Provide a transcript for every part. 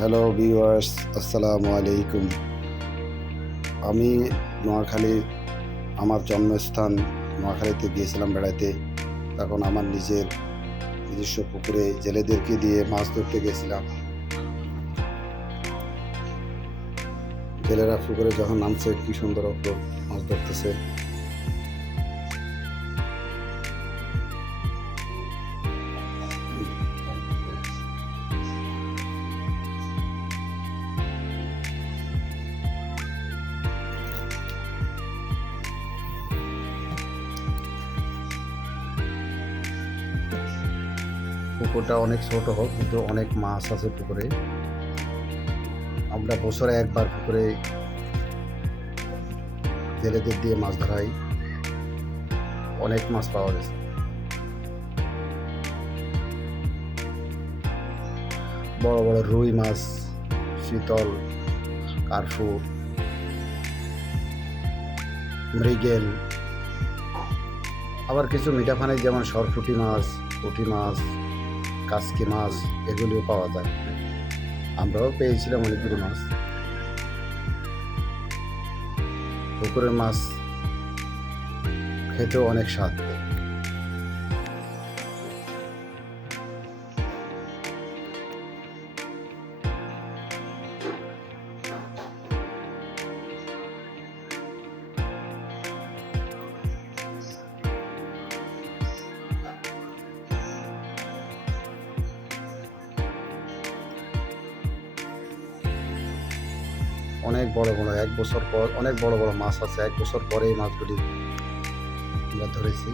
Hello viewers, আসসালামু আলাইকুম। আমি নোয়াখালী, আমার জন্মস্থান নোয়াখালীতে গিয়েছিলাম বেড়াতে। তখন আমার নিজস্ব পুকুরে জেলেদেরকে দিয়ে মাছ ধরতে গেছিলাম। জেলেরা পুকুরে যখন নামছে, কি সুন্দর মাছ ধরতেছে। পুকুরটা অনেক ছোট হোক, কিন্তু অনেক মাছ আছে পুকুরে। আমরা বছরে একবার পুকুরে জেলেদের দিয়ে মাছ ধরাই। অনেক মাছ পাওয়া গেছে। বড় বড় রুই মাছ, শীতল, কার্পু, মৃগেল, আবার কিছু মিঠা পানি যেমন সরপুঁটি মাছ, পুঁটি মাছ, কাসকি মাছ, এগুলিও পাওয়া যায়। আমরাও পেয়েছিলাম অনেকগুলো মাছ। পুকুরের মাছ খেতেও অনেক স্বাদ। অনেক বড় বড়, এক বছর পর অনেক বড় বড় মাছ আছে। এক বছর পরে এই মাছগুলি আমরা ধরেছি।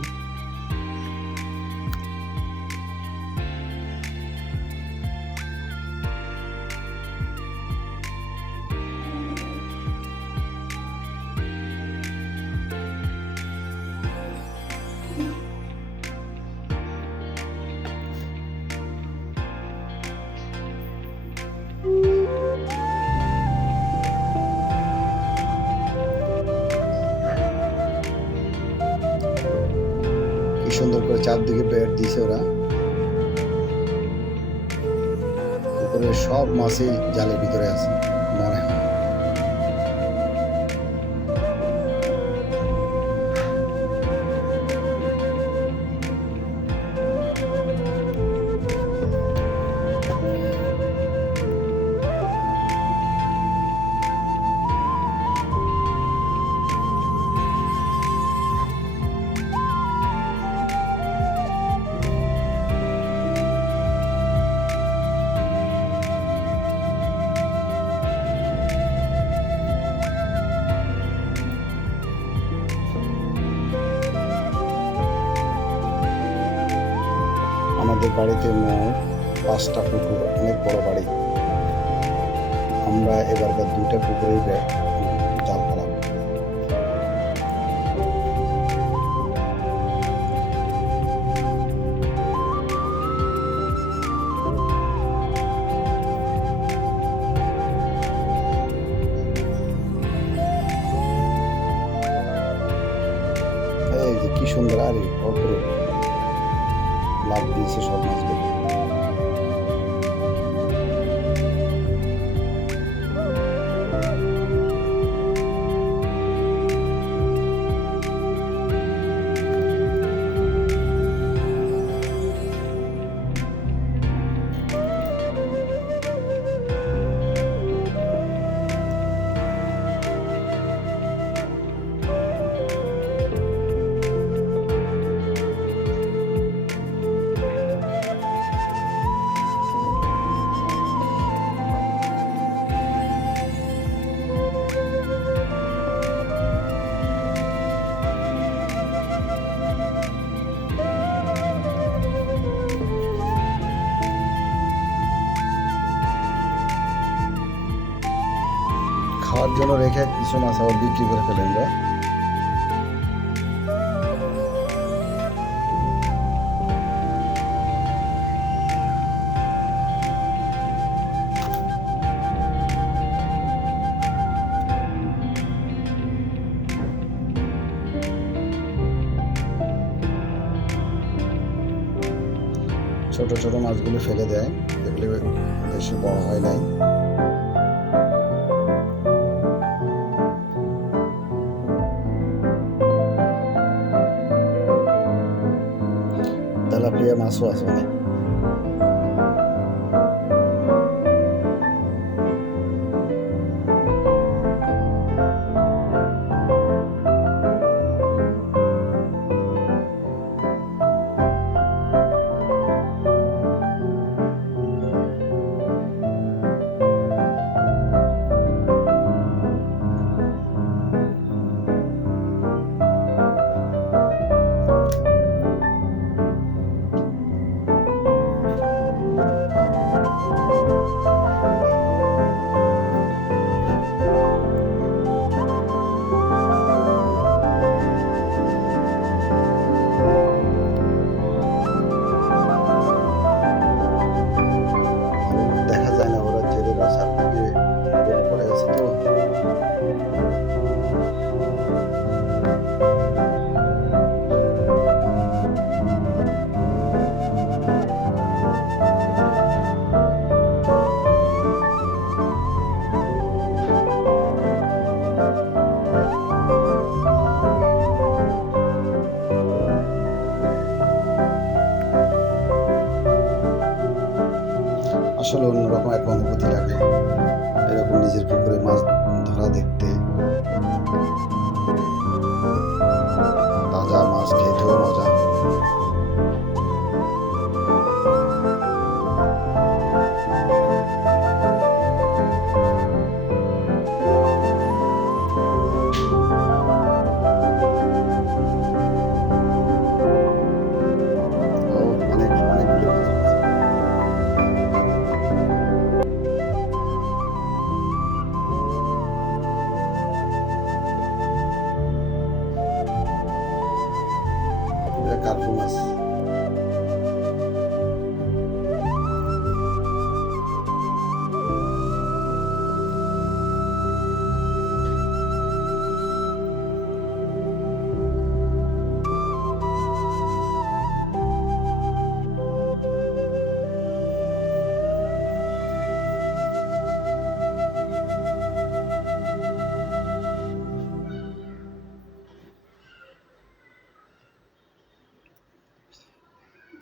কি সুন্দর করে চারদিকে বেড় দিয়েছে ওরা। পুকুরের সব মাছই জালের ভিতরে আছে মনে হয়। আমাদের বাড়িতে মোট 5টা পুকুর, অনেক বড় বাড়ি। আমরা এবারকার 2টা পুকুরেই জাল ফেলাবো। এই যে কি সুন্দর, আরে অপরূপ লাভ দিয়েছে সব মাছগুলো। খাওয়ার জন্য রেখে কিছু মাছ আবার বিক্রি করে ফেলেন। ছোট ছোট মাছগুলো ফেলে দেয়, দেখলে বেশি বড় হয় নাই। তেলাপিয়া মাছও আছে অনেক। দেখা যায় না, ওরা জেলেরা চারদিকে গোল করে আছে তো। আসলে অন্যরকম এক অনুভূতি লাগে এরকম নিজের পুকুরে মাছ ধরা দেখতে। তাজা মাছ খেতেও মজা। ও অনেকগুলো মাছ আছে। এটা কার্পু মাছ।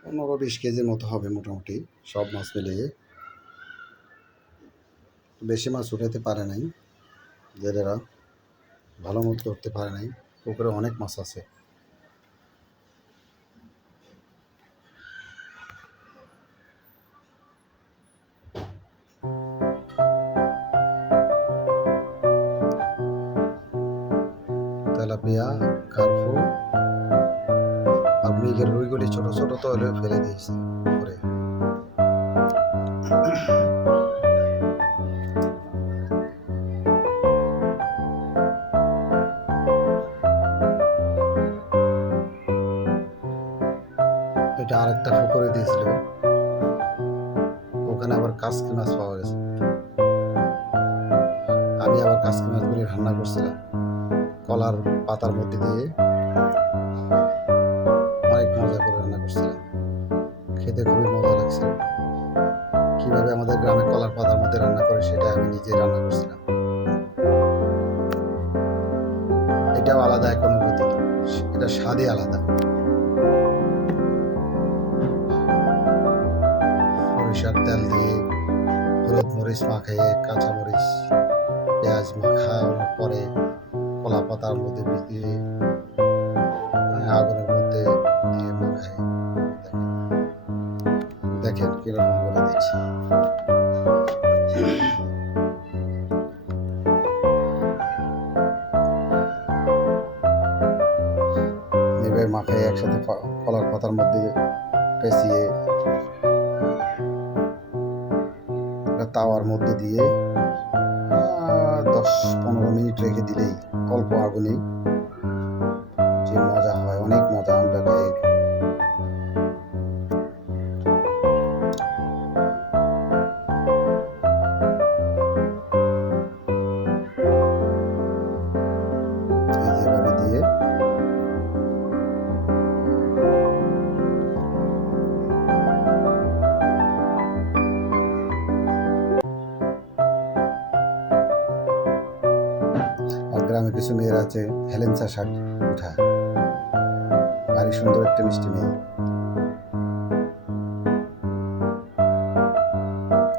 পনেরো 20 কেজির মতো হবে মোটামুটি, সব মাছ মিলিয়ে। বেশি মাছ উঠাতে পারে নাই জেলেরা, ভালো মতো ধরতে পারে নাই। পুকুরে অনেক মাছ আছে। তেলাপিয়া, কার্পু আর মৃগের রুইগুলি ছোট ছোট তো হলেও ফেলে দিয়েছে পুকুরে। এটা আরেকটা পুকুরে দিয়েছিল, ওখানে আবার কাসকি মাছ পাওয়া গেছে। আমি আবার কাসকি মাছগুলি রান্না করছিলাম কলার পাতার মধ্যে দিয়ে, অনেক মজা করে রান্না করছিলাম, খেতে খুবই মজা লাগছিল। কিভাবে আমাদের গ্রামে কলার পাতার মধ্যে রান্না করে সেটা আমি নিজেই রান্না করছিলাম। এটাও আলাদা এক অনুভূতি, এটা স্বাদই আলাদা। সরিষার তেল দিয়ে হলুদ মরিচ মাখিয়ে, কাঁচা মরিচ পেঁয়াজ মাখানোর পরে কলা পাতার মধ্যে ভিজিয়ে আগুনের মধ্যে দিয়ে মাখায়। দেখেন কিরকম বলে দিচ্ছি। নেবে মাখায় একসাথে কলার পাতার মধ্যে পেঁচিয়ে তাওয়ার মধ্যে দিয়ে 10-15 মিনিট রেখে দিলেই অল্প আগুনেই যে মজা হয়, অনেক মজা। আমরা খাই। যেভাবে দিয়ে গ্রামের কিছু মেয়েরা আছে হেলেঞ্চা শাক উঠায়, ভারী সুন্দর একটা মিষ্টি মেয়ে।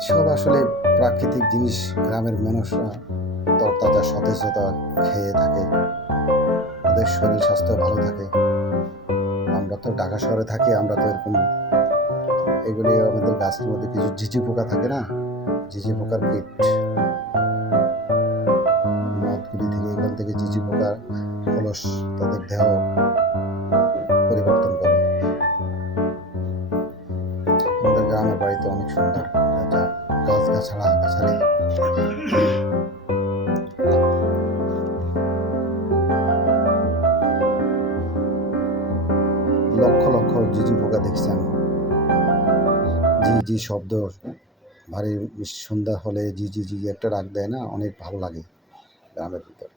সব আসলে প্রাকৃতিক জিনিস, গ্রামের মানুষরা তরতাজা সতেজতা খেয়ে থাকে, ওদের শরীর স্বাস্থ্য ভালো থাকে। আমরা তো ঢাকা শহরে থাকি, আমরা তো এরকম এগুলি আমাদের গাছের মধ্যে কিছু ঝিঝি পোকা থাকে না, ঝিঝি পোকার কীট, মদগুলি থেকে এখান থেকে ঝিঝি পোকার খোলস তাদের দেহ পরিবর্তন করে। আমাদের গ্রামের বাড়িতে অনেক সুন্দর একটা গাছগাছাড়া গাছালি, লক্ষ লক্ষ ঝিঝি পোকা দেখছি আমি। জি জি শব্দ ভারী সন্ধ্যা হলে জি জি জি একটা ডাক দেয় না, অনেক ভালো লাগে গ্রামের ভিতরে।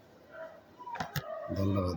ধন্যবাদ।